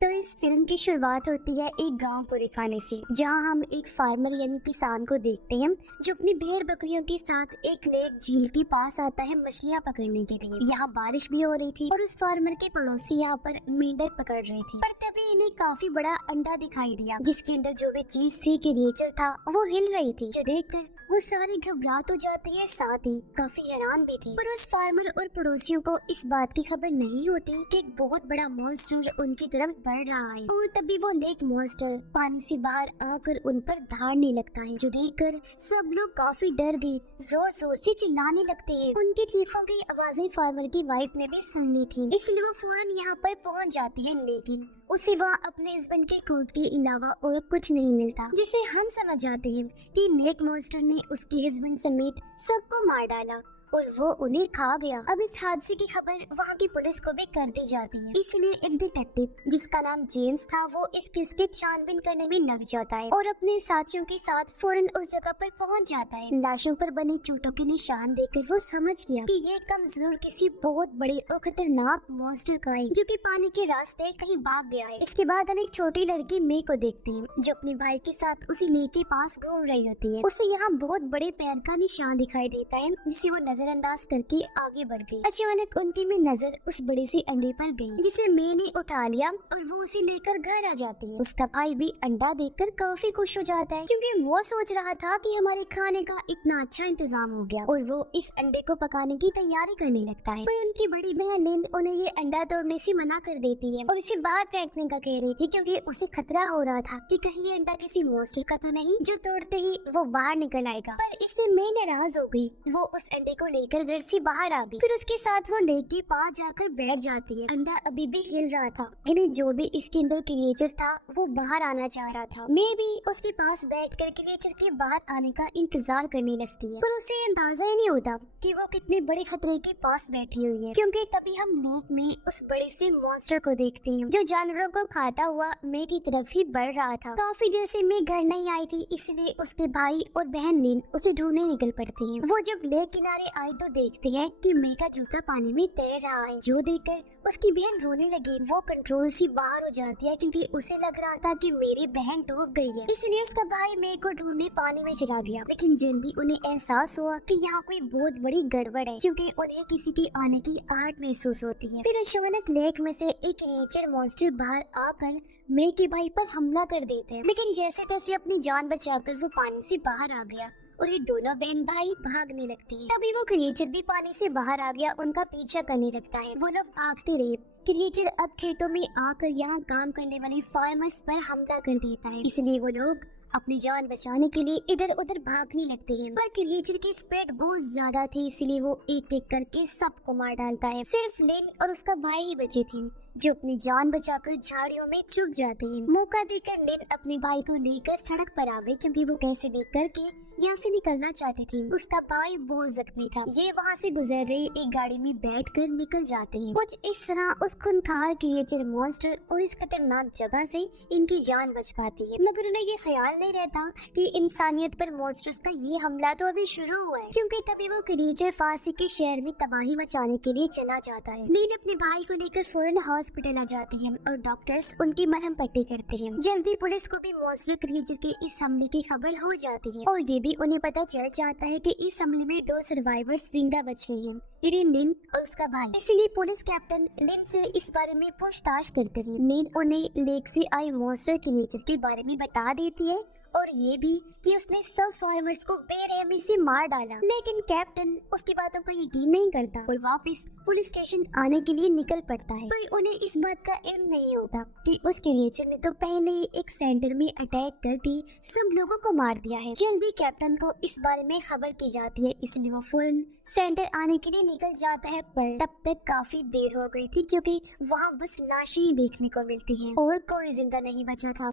तो इस फिल्म की शुरुआत होती है एक गांव को दिखाने से, जहां हम एक फार्मर यानी किसान को देखते हैं जो अपनी भेड़ बकरियों के साथ एक लेक झील के पास आता है मछलियां पकड़ने के लिए। यहाँ बारिश भी हो रही थी और उस फार्मर के पड़ोसी यहाँ पर मेंढक पकड़ रहे थे। पर तभी इन्हें काफी बड़ा अंडा दिखाई दिया जिसके अंदर जो भी चीज थी क्रिएचर था वो हिल रही थी, जो देखकर वो सारे घबरा तो जाते हैं, साथ ही काफी हैरान भी थे। पर उस फार्मर और पड़ोसियों को इस बात की खबर नहीं होती कि एक बहुत बड़ा मॉन्स्टर उनकी तरफ बढ़ रहा है। और तभी वो लेक मॉन्स्टर पानी से बाहर आकर उन पर धाड़ने लगता है, जो देखकर सब लोग काफी डर गए, जोर जोर से चिल्लाने लगते हैं। उनकी चीखों की आवाजें फार्मर की वाइफ ने भी सुन ली थी, इसलिए वो फौरन यहाँ पर पहुँच जाती है, लेकिन उसे वहाँ अपने हस्बैंड के कोट के अलावा और कुछ नहीं मिलता, जिसे हम समझ जाते हैं कि लेक मॉन्स्टर ने उसके हस्बैंड समेत सबको मार डाला और वो उन्हें खा गया। अब इस हादसे की खबर वहाँ की पुलिस को भी कर दी जाती है, इसलिए एक डिटेक्टिव जिसका नाम जेम्स था वो इस केस की छानबीन करने में लग जाता है और अपने साथियों के साथ फौरन उस जगह पर पहुँच जाता है। लाशों पर बने चोटों के निशान देखकर वो समझ गया कि ये कम जरूर किसी बहुत बड़े और खतरनाक मॉन्स्टर का है जो कि पानी के रास्ते कहीं भाग गया है। इसके बाद हम एक छोटी लड़की मे को देखते हैं जो अपने भाई के साथ उसी लेक के पास घूम रही होती है। उसे यहाँ बहुत बड़े पैर का निशान दिखाई देता है जिसे वो नजरअंदाज करके आगे बढ़ गई। अचानक उनकी भी नजर उस बड़े से अंडे पर गई जिसे मे ने उठा लिया और वो उसे लेकर घर आ जाती है। उसका भाई भी अंडा देखकर काफी खुश हो जाता है क्योंकि वो सोच रहा था कि हमारे खाने का इतना अच्छा इंतजाम हो गया, और वो इस अंडे को पकाने की तैयारी करने लगता है। पर उनकी बड़ी बहन लिन उन्हें ये अंडा तोड़ने से मना कर देती है और इसे बाहर फेंकने का कह रही थी क्योंकि उसे खतरा हो रहा था कि कहीं ये अंडा किसी मॉन्स्टर का तो नहीं जो तोड़ते ही वो बाहर निकल आएगा। पर इससे मैं नाराज हो गई, वो उस अंडे को लेकर घर से बाहर आ गई। फिर उसके साथ वो लेक के पास जाकर बैठ जाती है। अंडा अभी भी हिल रहा था, यानी जो भी इसके अंदर क्रिएचर था वो बाहर आना चाह रहा था। मैं भी उसके पास बैठकर क्रिएचर के बाहर आने का इंतजार करने लगती है, पर उसे अंदाजा ही नहीं होता कि वो कितने बड़े खतरे के पास बैठी हुई है, क्योंकि तभी हम लेक में उस बड़े से मॉन्स्टर को देखते हैं जो जानवरों को खाता हुआ मैं की तरफ ही बढ़ रहा था। काफी देर से मैं घर नहीं आई थी, इसलिए उसके भाई और बहन लिन उसे ढूंढने निकल पड़ते हैं। वो जब लेक किनारे आए तो देखते हैं कि मैं का जूता पानी में तैर रहा है, जो देखकर उसकी बहन रोने लगी। वो कंट्रोल से बाहर हो जाती है क्योंकि उसे लग रहा था कि मेरी बहन डूब गई है, इसलिए उसका भाई मैं को ढूंढने पानी में चला गया। लेकिन जल्दी उन्हें एहसास हुआ कि यहाँ कोई बहुत बड़ी गड़बड़ है, क्योंकि उन्हें किसी के आने की आहट महसूस होती है। फिर अचानक लेक में से एक क्रिएचर मॉन्स्टर बाहर आकर मैं के भाई पर हमला कर देते हैं, लेकिन जैसे तैसे अपनी जान बचाकर वो पानी से बाहर आ गया और ये दोनों बहन भाई भागने लगते हैं। तभी वो क्रिएचर भी पानी से बाहर आ गया, उनका पीछा करने लगता है। वो लोग भागते रहे। क्रिएचर अब खेतों में आकर यहाँ काम करने वाले फार्मर्स पर हमला कर देता है, इसलिए वो लोग अपनी जान बचाने के लिए इधर उधर भागने लगते हैं। पर क्रिएचर की स्पीड बहुत ज्यादा थी, इसलिए वो एक एक करके सबको मार डालता है। सिर्फ लिन और उसका भाई ही बचे थे जो अपनी जान बचाकर झाड़ियों में छुप जाते हैं। मौका देकर लिन अपने भाई को लेकर सड़क पर आ गई क्योंकि वो कैसे भी करके यहाँ से निकलना चाहते थे। उसका भाई बहुत जख्मी था। ये वहाँ से गुजर रही एक गाड़ी में बैठकर निकल जाते हैं। कुछ इस तरह उस खूंखार क्रिएचर मॉन्स्टर और इस खतरनाक जगह से इनकी जान बच पाती है, मगर उन्हें ये ख्याल नहीं रहता कि इंसानियत पर मॉन्स्टर्स का ये हमला तो अभी शुरू हुआ है, क्योंकि तभी वो क्रिएचर फांसी के शहर में तबाही मचाने के लिए चला जाता है। लीन अपने भाई को लेकर फौरन हॉस्पिटल आ जाते हैं और डॉक्टर्स उनकी मरहम पट्टी करते हैं। जल्दी पुलिस को भी मॉन्स्टर क्रिएचर के इस हमले की खबर हो जाती है और ये भी उन्हें पता चल जाता है कि इस हमले में 2 सर्वाइवर्स जिंदा बच गए हैं, लिन और उसका भाई। इसीलिए पुलिस कैप्टन लिन से इस बारे में पूछताछ करते हैं। लिन उन्हें लेक से आए मॉन्स्टर क्रिएचर के बारे में बता देती है और ये भी कि उसने सब फार्मर्स को बेरहमी से मार डाला, लेकिन कैप्टन उसकी बातों पर यकीन नहीं करता और वापस पुलिस स्टेशन आने के लिए निकल पड़ता है। पर उन्हें इस बात का इल्म नहीं होता कि उस क्रिएचर ने तो पहले ही एक सेंटर में अटैक करके सब लोगों को मार दिया है। जल्दी कैप्टन को इस बारे में खबर की जाती है, इसलिए वो फौरन सेंटर आने के लिए निकल जाता है। पर तब तक काफी देर हो गई थी क्योंकि वहाँ बस लाशें ही देखने को मिलती हैं और कोई जिंदा नहीं बचा था।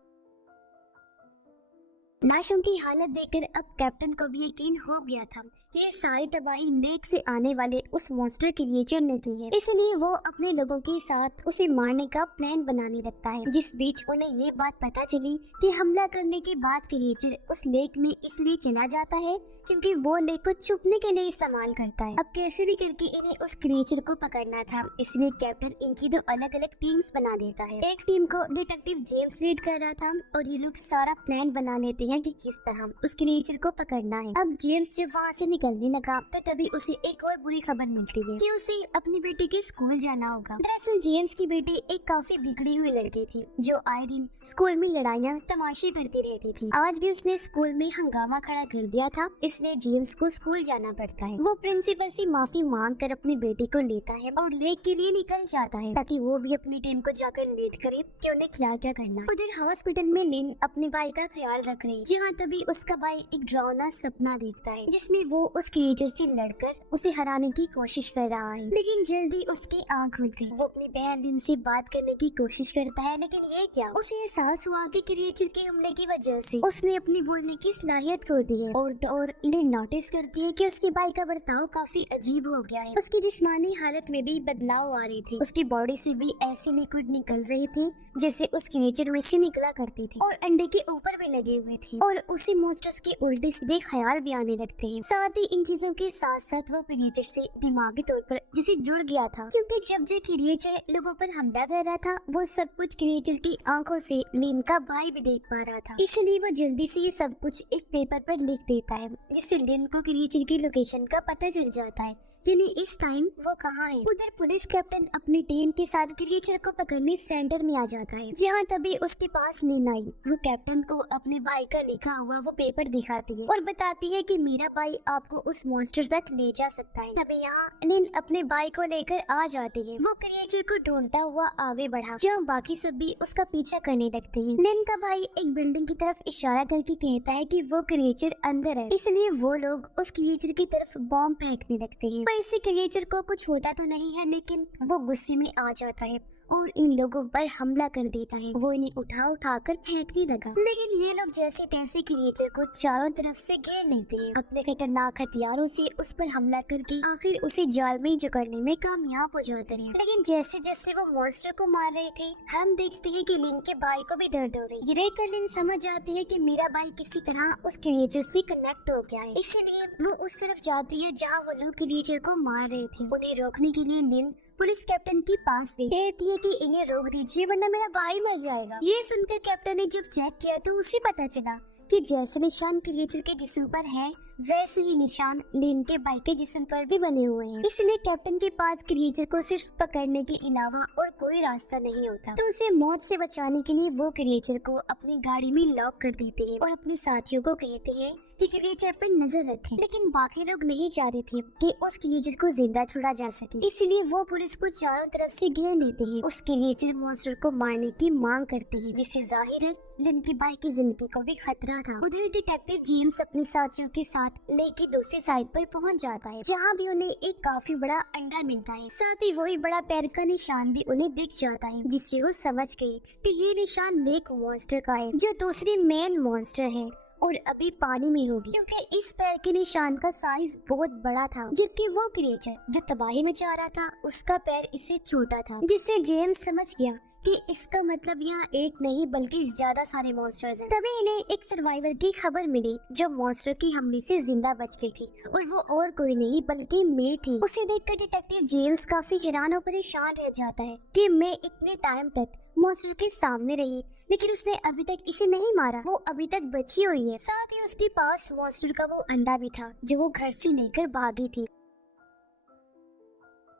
लाशों की हालत देखकर अब कैप्टन को भी यकीन हो गया था कि ये सारी तबाही लेक से आने वाले उस मॉन्स्टर क्रिएचर ने की है। इसलिए वो अपने लोगों के साथ उसे मारने का प्लान बनाने लगता है। जिस बीच उन्हें ये बात पता चली कि हमला करने के बाद क्रिएचर उस लेक में इसलिए चला जाता है क्योंकि वो लेक को छुपने के लिए इस्तेमाल करता है। अब कैसे भी करके इन्हें उस क्रिएचर को पकड़ना था, इसलिए कैप्टन इनकी दो अलग अलग टीम्स बना देता है। एक टीम को डिटेक्टिव जेम्स लीड कर रहा था और ये लोग सारा प्लान बना लेते हैं कि किस तरह उस क्रिएचर को पकड़ना है। अब जेम्स जब वहाँ से निकलने लगा तो तभी उसे एक और बुरी खबर मिलती है कि उसे अपनी बेटी के स्कूल जाना होगा। दरअसल जेम्स की बेटी एक काफी बिगड़ी हुई लड़की थी जो आए दिन स्कूल में लड़ाइयाँ तमाशे करती रहती थी। आज भी उसने स्कूल में हंगामा खड़ा कर दिया था, इसलिए जेम्स को स्कूल जाना पड़ता है। वो प्रिंसिपल से माफी मांग कर अपनी बेटी को लेता है और लेक के लिए निकल जाता है ताकि वो भी अपनी टीम को जाकर लीड करे कि उन्हें क्या क्या करना है। उधर हॉस्पिटल में लिन अपने भाई का ख्याल रख रही है, जहाँ तभी उसका भाई एक डरावना सपना देखता है जिसमें वो उस क्रिएचर से लड़कर उसे हराने की कोशिश कर रहा है। लेकिन जल्दी उसकी आँख खुल गई। वो अपनी बहन लिन से बात करने की कोशिश करता है, लेकिन ये क्या, उसे एहसास हुआ कि क्रिएचर के हमले की वजह से उसने अपनी बोलने की सलाहियत खो दी है। और लिन नोटिस करती है कि उसके भाई का बर्ताव काफी अजीब हो गया है। उसकी जिस्मानी हालत में भी बदलाव आ रही थी। उसकी बॉडी से भी ऐसी लिक्विड निकल रही थी जैसे उस क्रिएचर में से निकला करती थी और अंडे के ऊपर भी लगे हुए थे और उसी मॉन्स्टर्स के उल्टे सीधे ख्याल भी आने लगते हैं। साथ ही इन चीजों के साथ साथ वो क्रिएचर से दिमागी तौर पर जैसे जुड़ गया था, क्योंकि जब जो क्रिएचर लोगों पर हमला कर रहा था वो सब कुछ क्रिएचर की आंखों से लिन का भाई भी देख पा रहा था। इसलिए वो जल्दी से ये सब कुछ एक पेपर पर लिख देता है जिससे लिन को क्रिएचर की लोकेशन का पता चल जाता है कि नहीं इस टाइम वो कहाँ है। उधर पुलिस कैप्टन अपनी टीम के साथ क्रिएचर को पकड़ने सेंटर में आ जाता है, जहाँ तभी उसके पास लिन आई। वो कैप्टन को अपने भाई का लिखा हुआ वो पेपर दिखाती है और बताती है कि मेरा भाई आपको उस मॉन्स्टर तक ले जा सकता है। तभी यहाँ लिन अपने भाई को लेकर आ जाती है। वो क्रिएचर को ढूंढता हुआ आगे बढ़ा, जहाँ बाकी सब भी उसका पीछा करने लगते हैं। लिन का भाई एक बिल्डिंग की तरफ इशारा करके कहता है कि वो क्रिएचर अंदर है, इसलिए वो लोग उस क्रिएचर की तरफ बॉम्ब फेंकने लगते हैं। इससे क्रिएचर को कुछ होता तो नहीं है, लेकिन वो गुस्से में आ जाता है और इन लोगों पर हमला कर देता है। वो इन्हें उठा कर फेंकने लगा, लेकिन ये लोग जैसे तैसे क्रिएचर को चारों तरफ से घेर लेते हैं। अपने खतरनाक हथियारों से उस पर हमला करके आखिर उसे जाल में जकड़ने में कामयाब हो जाते हैं। लेकिन जैसे जैसे वो मॉन्स्टर को मार रहे थे, हम देखते हैं कि लिन के भाई को भी दर्द हो रही है। ये देखकर लिन समझ जाती है कि मेरा भाई किसी तरह उस क्रिएचर से कनेक्ट हो गया है, इसलिए वो उस तरफ जाती है जहाँ वो लोग क्रिएचर को मार रहे थे। उन्हें रोकने के लिए लिन पुलिस कैप्टन के पास गई, कहती है कि इन्हें रोक दीजिए वरना मेरा भाई मर जाएगा। ये सुनकर कैप्टन ने जब चेक किया तो उसे पता चला कि जैसे निशान क्रिएचर के जिस्म पर है वैसे ही निशान लिन के भाई के जिस्म पर भी बने हुए हैं। इसलिए कैप्टन के पास क्रिएचर को सिर्फ पकड़ने के अलावा और कोई रास्ता नहीं होता, तो उसे मौत से बचाने के लिए वो क्रिएचर को अपनी गाड़ी में लॉक कर देते हैं और अपने साथियों को कहते हैं कि क्रिएचर पर नजर रखें। लेकिन बाकी लोग नहीं चाह रहे थे कि उस क्रिएचर को जिंदा छोड़ा जा सके, इसलिए वो पुलिस को चारों तरफ से घेर लेते हैं। उस क्रिएचर मॉन्स्टर को मारने की मांग करते हैं, जिससे जाहिर है लिन की भाई की जिंदगी को भी खतरा था। उधर डिटेक्टिव जेम्स अपने साथियों के साथ लेक की दूसरी साइड पर पहुंच जाता है, जहां भी उन्हें एक काफी बड़ा अंडा मिलता है। साथ ही वही बड़ा पैर का निशान भी उन्हें दिख जाता है, जिससे वो समझ गए कि ये निशान लेक मॉन्स्टर का है, जो दूसरी मेन मॉन्स्टर है और अभी पानी में होगी, क्योंकि इस पैर के निशान का साइज बहुत बड़ा था, जबकि वो क्रिएचर जो तबाही मचा रहा था उसका पैर इससे छोटा था, जिससे जेम्स समझ गया कि इसका मतलब यहाँ एक नहीं बल्कि ज्यादा सारे मॉन्स्टर्स हैं। तभी इन्हें एक सर्वाइवर की खबर मिली जो मॉन्स्टर की हमले से जिंदा बच गई थी, और वो और कोई नहीं बल्कि मैं थी। उसे देखकर डिटेक्टिव जेम्स काफी हैरान और परेशान रह जाता है कि मैं इतने टाइम तक मॉन्स्टर के सामने रही, लेकिन उसने अभी तक इसे नहीं मारा, वो अभी तक बची हुई है। साथ ही उसके पास मॉन्स्टर का वो अंडा भी था जो वो घर से लेकर भागी थी।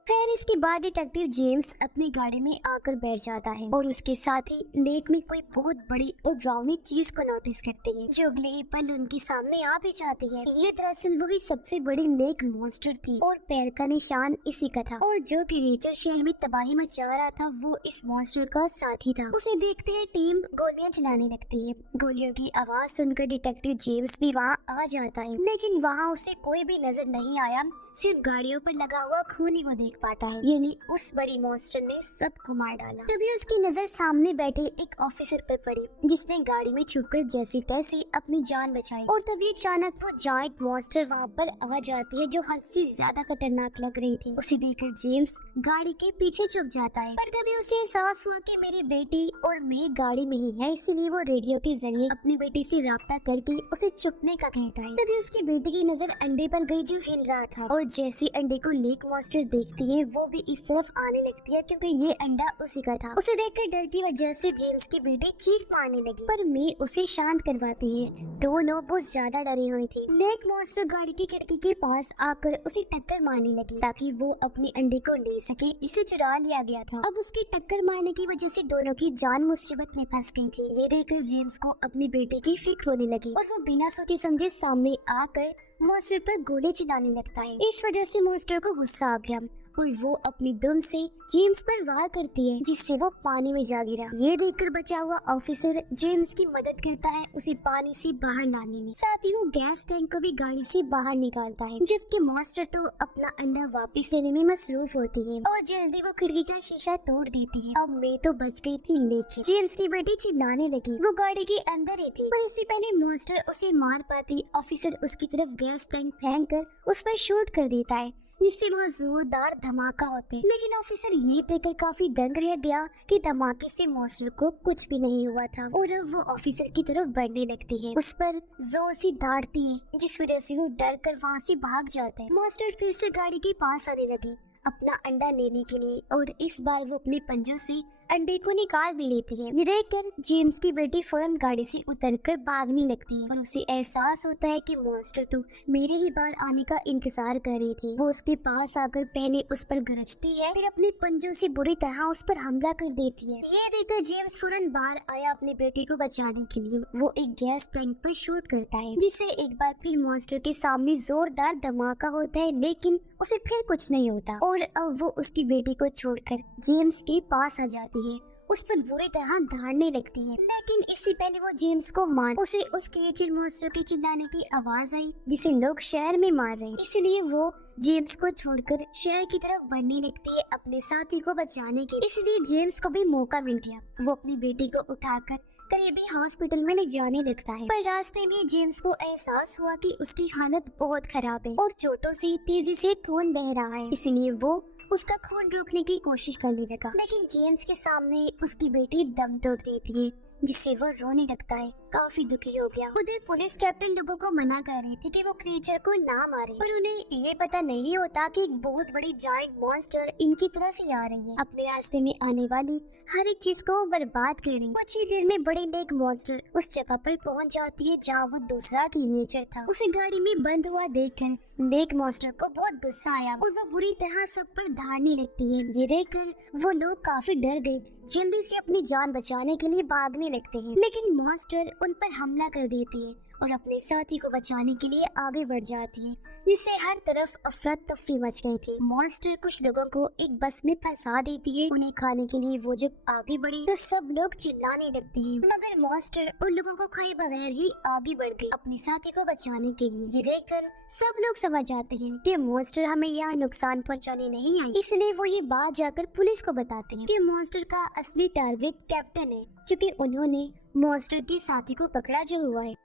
खैर इसके बाद डिटेक्टिव जेम्स अपनी गाड़ी में आकर बैठ जाता है और उसके साथ ही लेक में कोई बहुत बड़ी और डरावनी चीज को नोटिस करते हैं, जो अगले ही पल उनके सामने आ भी जाती है। ये दरअसल वही सबसे बड़ी लेक मॉन्स्टर थी और पैर का निशान इसी का था, और जो क्रिएचर शहर में तबाही मचा रहा था वो इस मॉन्स्टर का साथी था। उसे देखते ही टीम गोलियां चलाने लगती है। गोलियों की आवाज सुनकर डिटेक्टिव जेम्स भी वहाँ आ जाता है, लेकिन वहाँ उसे कोई भी नजर नहीं आया, सिर्फ गाड़ियों पर लगा हुआ खून ही वो देख पाता है, यानी उस बड़ी मॉन्स्टर ने सबको मार डाला। तभी उसकी नजर सामने बैठे एक ऑफिसर पर पड़ी, जिसने गाड़ी में छुपकर जैसी तैसी अपनी जान बचाई। और तभी अचानक वो जायंट मॉन्स्टर वहाँ पर आ जाती है, जो हद से ज्यादा खतरनाक लग रही थी। उसे देखकर जेम्स गाड़ी के पीछे छुप जाता है, पर तभी उसे एहसास हुआ कि मेरी बेटी और मैं गाड़ी में ही है, इसलिए वो रेडियो के जरिए अपनी बेटी से राब्ता करके उसे छुपने का कहता है। तभी उसकी बेटी की नजर अंडे पर गई जो हिल रहा था, और जैसे अंडे को लेक मॉन्स्टर देखती है वो भी इस तरफ आने लगती है, क्योंकि ये अंडा उसी का था। उसे देखकर डर की वजह से जेम्स की बेटी चीख मारने लगी, पर मैं उसे शांत करवाती है। दोनों बहुत ज्यादा डरी हुई थी। लेक मॉन्स्टर गाड़ी की खिड़की के पास आकर उसे टक्कर मारने लगी ताकि वो अपने अंडे को ले सके। इसे चुरा लिया गया था। अब उसकी टक्कर मारने की वजह से दोनों की जान मुसीबत में फंस गई थी। ये देखकर जेम्स को अपनी बेटी की फिक्र होने लगी और वो बिना सोचे समझे सामने आकर मॉन्स्टर पर गोली चलाने लगता है। इस वजह से मॉन्स्टर को गुस्सा आ गया और वो अपनी दुम से जेम्स पर वार करती है, जिससे वो पानी में जा गिरा। ये देखकर बचा हुआ ऑफिसर जेम्स की मदद करता है उसे पानी से बाहर लाने में। साथ ही वो गैस टैंक को भी गाड़ी से बाहर निकालता है, जबकि मॉन्स्टर तो अपना अंडा वापस लेने में मसरूफ होती है और जल्दी वो खिड़की का शीशा तोड़ देती है। अब मैं तो बच गई थी, लेकिन जेम्स की बेटी चिल्लाने लगी। वो गाड़ी के अंदर ही थी, पर इससे पहले मॉन्स्टर उसे मार पाती ऑफिसर उसकी तरफ गैस टैंक फेंक कर उस पर शूट कर देता है, जिससे वहाँ जोरदार धमाका होते हैं। लेकिन ऑफिसर ये देखकर काफी दंग रह गया कि धमाके से मॉन्स्टर को कुछ भी नहीं हुआ था और अब वो ऑफिसर की तरफ बढ़ने लगती है, उस पर जोर से दाड़ती है, जिस वजह से वो डर कर वहाँ से भाग जाता है। मॉन्स्टर फिर से गाड़ी के पास आने लगी अपना अंडा लेने के लिए, और इस बार वो अपने पंजों से अंडे को निकाल भी लेती है। ये देखकर जेम्स की बेटी फौरन गाड़ी से उतरकर भागने लगती है और उसे एहसास होता है कि मॉन्स्टर तो मेरे ही बार आने का इंतजार कर रही थी। वो उसके पास आकर पहले उस पर गरजती है, फिर अपने पंजों से बुरी तरह उस पर हमला कर देती है। ये देखकर जेम्स फौरन बाहर आया अपनी बेटी को बचाने के लिए। वो एक गैस टैंक पर शूट करता है, जिससे एक बार फिर मॉन्स्टर के सामने जोरदार धमाका होता है, लेकिन उसे फिर कुछ नहीं होता और अब वो उसकी बेटी को छोड़कर जेम्स के पास आ जाती है, उस पर बुरी तरह धाड़ने लगती है। लेकिन इससे पहले वो जेम्स को मार उसे उस क्रिएचर मॉन्स्टर के चिल्लाने की आवाज आई, जिसे लोग शहर में मार रहे हैं। इसलिए वो जेम्स को छोड़कर शहर की तरफ बढ़ने लगती है अपने साथी को बचाने के। इसलिए जेम्स को भी मौका मिल गया। वो अपनी बेटी को उठाकर करीबी हॉस्पिटल में ले जाने लगता है, पर रास्ते में जेम्स को एहसास हुआ कि उसकी हालत बहुत खराब है और चोटों से तेजी से खून बह रहा है। इसलिए वो उसका खून रोकने की कोशिश करने लगा, लेकिन जेम्स के सामने उसकी बेटी दम तोड़ देती है, जिससे वो रोने लगता है। काफी दुखी हो गया। उधर पुलिस कैप्टन लोगों को मना कर रही थी कि वो क्रिएचर को ना मारे, पर उन्हें ये पता नहीं होता कि एक बहुत बड़ी जायंट मॉन्स्टर इनकी तरफ से आ रही है, अपने रास्ते में आने वाली हर एक चीज को बर्बाद कर रही। कुछ ही देर में बड़ी लेक मॉन्स्टर उस जगह पर पहुंच जाती है जहाँ वो दूसरा क्रिएचर था। उसे गाड़ी में बंद हुआ देखकर लेक मॉन्स्टर को बहुत गुस्सा आया और वो बुरी तरह सब पर धाड़ने लगती है। ये देखकर वो लोग काफी डर गए, जल्दी से अपनी जान बचाने के लिए भागने लगते हैं, लेकिन मॉन्स्टर उन पर हमला कर देती है और अपने साथी को बचाने के लिए आगे बढ़ जाती है, जिससे हर तरफ अफरा तफरी मच गई थी। मॉन्स्टर कुछ लोगों को एक बस में फंसा देती है। उन्हें खाने के लिए वो जब आगे बढ़ी तो सब लोग चिल्लाने लगते हैं, मगर मॉन्स्टर उन लोगों को खाए बगैर ही आगे बढ़ गई अपने साथी को बचाने के लिए। ये देखकर सब लोग समझ जाते हैं कि मॉन्स्टर हमें यहाँ नुकसान पहुँचाने नहीं आई, इसलिए वो ये बात जाकर पुलिस को बताते हैं कि मॉन्स्टर का असली टारगेट कैप्टन है, क्योंकि उन्होंने मॉन्स्टर के साथी को पकड़ा जो हुआ है।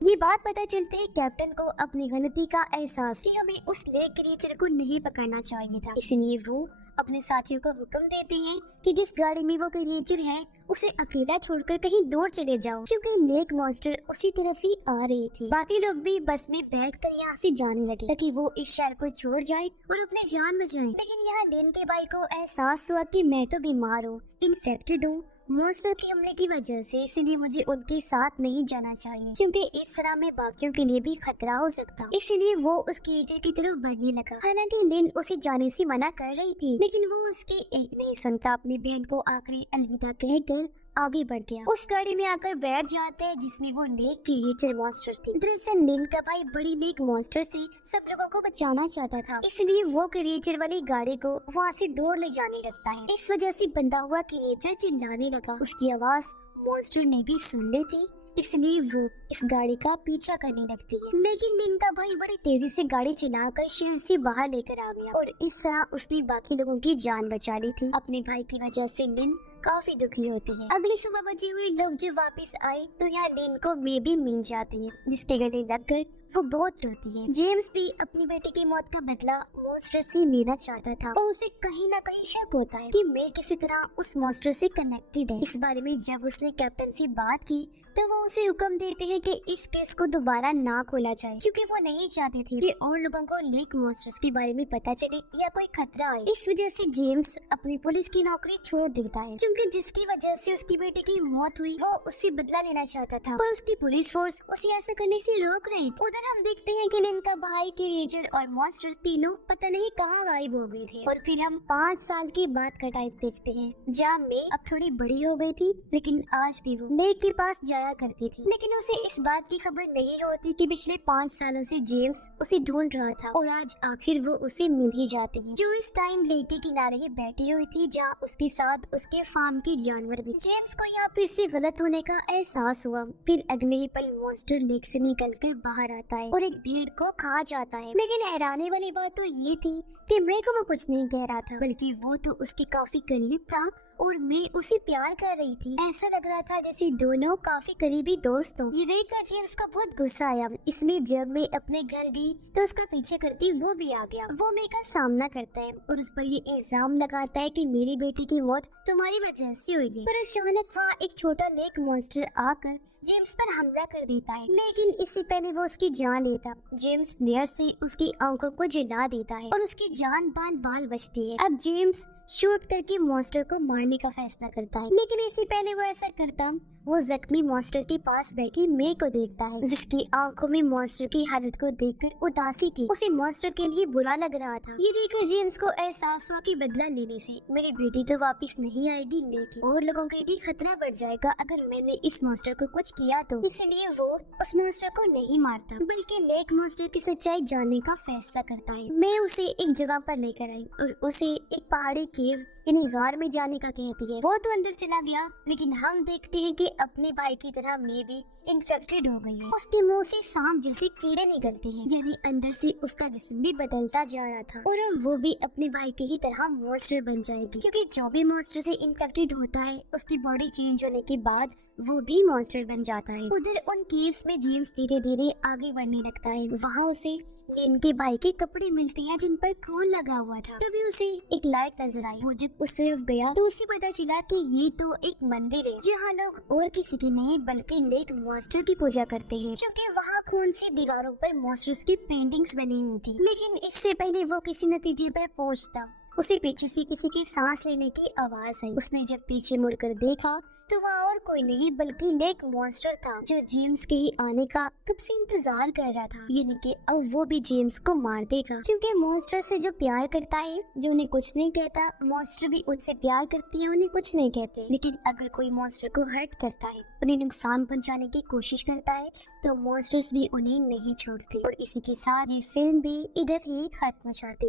ये बात पता चलते ही कैप्टन को अपनी गलती का एहसास कि हमें उस लेक क्रिएचर को नहीं पकड़ना चाहिए था, इसलिए वो अपने साथियों को हुक्म देते हैं कि जिस गाड़ी में वो क्रिएचर है उसे अकेला छोड़कर कहीं दूर चले जाओ, क्योंकि लेक मॉन्स्टर उसी तरफ ही आ रही थी। बाकी लोग भी बस में बैठकर यहाँ से जाने लगे ताकि वो इस शहर को छोड़ जाए और अपनी जान बचाए। लेकिन यहाँ लिन के भाई को एहसास हुआ कि मैं तो बीमार हूँ, इन्फेक्टेड हूँ मॉन्स्टर के हमले की वजह से, इसलिए मुझे उनके साथ नहीं जाना चाहिए, क्योंकि इस तरह में बाकियों के लिए भी खतरा हो सकता। इसलिए वो उस क्रिएचर की तरफ बढ़ने लगा। हालांकि लिन उसे जाने से मना कर रही थी, लेकिन वो उसकी एक नहीं सुनता। अपनी बहन को आखिरी अलविदा कहकर आगे बढ़ गया। उस गाड़ी में आकर बैठ जाते हैं जिसमें वो लेक क्रिएचर मॉन्स्टर थी। दरअसल लिन का भाई बड़ी लेक मॉन्स्टर से सब लोगों को बचाना चाहता था, इसलिए वो क्रिएचर वाली गाड़ी को वहाँ से दूर ले जाने लगता है। इस वजह से बंधा हुआ क्रिएचर चिल्लाने लगा। उसकी आवाज मॉन्स्टर ने भी सुन ली थी, इसलिए वो इस गाड़ी का पीछा करने लगती है। लेकिन लिन का भाई बड़ी तेजी से गाड़ी चलाकर शहर से बाहर लेकर आ गया और इस तरह उसने बाकी लोगों की जान बचा ली थी। अपने भाई की वजह से लिन काफी दुखी होती है। अगली सुबह बजे हुए लोग जब वापस आए तो यहाँ लिन को बेबी मिल जाती है, जिसके गले लगकर वो बहुत रोती है। जेम्स भी अपनी बेटी की मौत का बदला मॉन्स्टर से लेना चाहता था और उसे कहीं ना कहीं शक होता है कि मैं किसी तरह उस मॉन्स्टर से कनेक्टेड है। इस बारे में जब उसने कैप्टन से बात की तो वो उसे हुक्म देते हैं कि इस केस को दोबारा ना खोला जाए, क्योंकि वो नहीं चाहते थे कि और लोगों को लेक मॉन्स्टर्स के बारे में पता चले या कोई खतरा आए। इस वजह से जेम्स अपनी पुलिस की नौकरी छोड़ देता है, क्योंकि जिसकी वजह से उसकी बेटी की मौत हुई वो उससे बदला लेना चाहता था, पर उसकी पुलिस फोर्स उसे ऐसा करने से रोक रही। उधर हम देखते हैं कि लिन का भाई, कीरेजर और मॉन्स्टर तीनों पता नहीं कहाँ गायब हो गए थे। और फिर हम 5 साल के बाद का टाइम देखते हैं, जहाँ मैं अब थोड़ी बड़ी हो गई थी, लेकिन आज भी वो लेक के पास जाया करती थी। लेकिन उसे इस बात की खबर नहीं होती कि पिछले 5 सालों से जेम्स उसे ढूंढ रहा था और आज आखिर वो उसे मिल ही जाती है, जो इस टाइम लेक के किनारे ही बैठी हुई थी, जहाँ उसके साथ उसके फार्म के जानवर भी। जेम्स को यहाँ फिर से गलत होने का एहसास हुआ। फिर अगले ही पल मॉन्स्टर लेक से निकलकर बाहर आता है और एक भेड़ को खा जाता है। लेकिन हैरानी वाली बात तो ये थी कि मैं को वो कुछ नहीं कह रहा था, बल्कि वो तो उसके काफी करीब था और मैं उसे प्यार कर रही थी। ऐसा लग रहा था जैसे दोनों काफी करीबी दोस्त हों। ये देखकर जेम्स को बहुत गुस्सा आया, इसलिए जब मैं अपने घर गई तो उसका पीछे करती वो भी आ गया। वो मेरे का सामना करता है और उस पर ये इल्जाम लगाता है कि मेरी बेटी की मौत तुम्हारी वजह से हुई है। पर अचानक वहाँ एक छोटा लेक मॉन्स्टर आकर जेम्स पर हमला कर देता है, लेकिन इससे पहले वो उसकी जान लेता। जेम्स फ्लेयर से उसकी आंखों को जला देता है और उसकी जान बाल बचती है। अब जेम्स शूट करके मॉन्स्टर को मारने का फैसला करता है, लेकिन इससे पहले वो ऐसा करता वो जख्मी मॉन्स्टर के पास बैठी मे को देखता है, जिसकी आंखों में मॉन्स्टर की हालत को देखकर उदासी थी। उसे मॉन्स्टर के लिए बुरा लग रहा था। ये देखकर जेम्स को एहसास हुआ कि बदला लेने से मेरी बेटी तो वापस नहीं आएगी, लेकिन और लोगों के लिए खतरा बढ़ जाएगा अगर मैंने इस मॉन्स्टर को कुछ किया तो। इसलिए वो उस मॉन्स्टर को नहीं मारता, बल्कि लेक मॉन्स्टर की सच्चाई जानने का फैसला करता है। मैं उसे एक जगह पर लेकर आई और उसे एक पहाड़ी केव यानी गार में जाने का कहती है। वो तो अंदर चला गया, लेकिन हम देखते हैं कि अपने भाई की तरह मैं भी इन्फेक्टेड हो गई है। उसके मुंह से सांप जैसे कीड़े निकलते हैं, यानी अंदर से उसका जिस्म भी बदलता जा रहा था और अब वो भी अपने भाई के ही तरह मॉन्स्टर बन जाएगी, क्योंकि जो भी मॉन्स्टर से इन्फेक्टेड होता है उसकी बॉडी चेंज होने के बाद वो भी मॉन्स्टर बन जाता है। उधर उन केव्स में जेम्स धीरे धीरे आगे बढ़ने लगता है। वहाँ उसे लिन के भाई के कपड़े मिलते हैं जिन पर खून लगा हुआ था। तभी उसे एक लाइट नजर आई। वो जब उस तरफ गया तो उसे पता चला कि ये तो एक मंदिर है, जहाँ लोग और किसी की नहीं बल्कि लेक मॉन्स्टर की पूजा करते हैं, क्योंकि वहाँ खून सी दीवारों पर मॉन्स्टर्स की पेंटिंग्स बनी हुई थी। लेकिन इससे पहले वो किसी नतीजे पर पहुँचता, उसे पीछे से किसी के सांस लेने की आवाज आई। उसने जब पीछे मुड़कर देखा तो वहाँ और कोई नहीं बल्कि लेक मॉन्स्टर था, जो जेम्स के ही आने का कब से इंतजार कर रहा था। यानी कि अब वो भी जेम्स को मार देगा, क्योंकि मॉन्स्टर से जो प्यार करता है, जो उन्हें कुछ नहीं कहता, मॉन्स्टर भी उनसे प्यार करती है, उन्हें कुछ नहीं कहते। लेकिन अगर कोई मॉन्स्टर को हर्ट करता है, उन्हें नुकसान पहुंचाने की कोशिश करता है, तो मॉन्स्टर्स भी उन्हें नहीं छोड़ते। और इसी के साथ ये फिल्म भी इधर ही खत्म हो जाती है।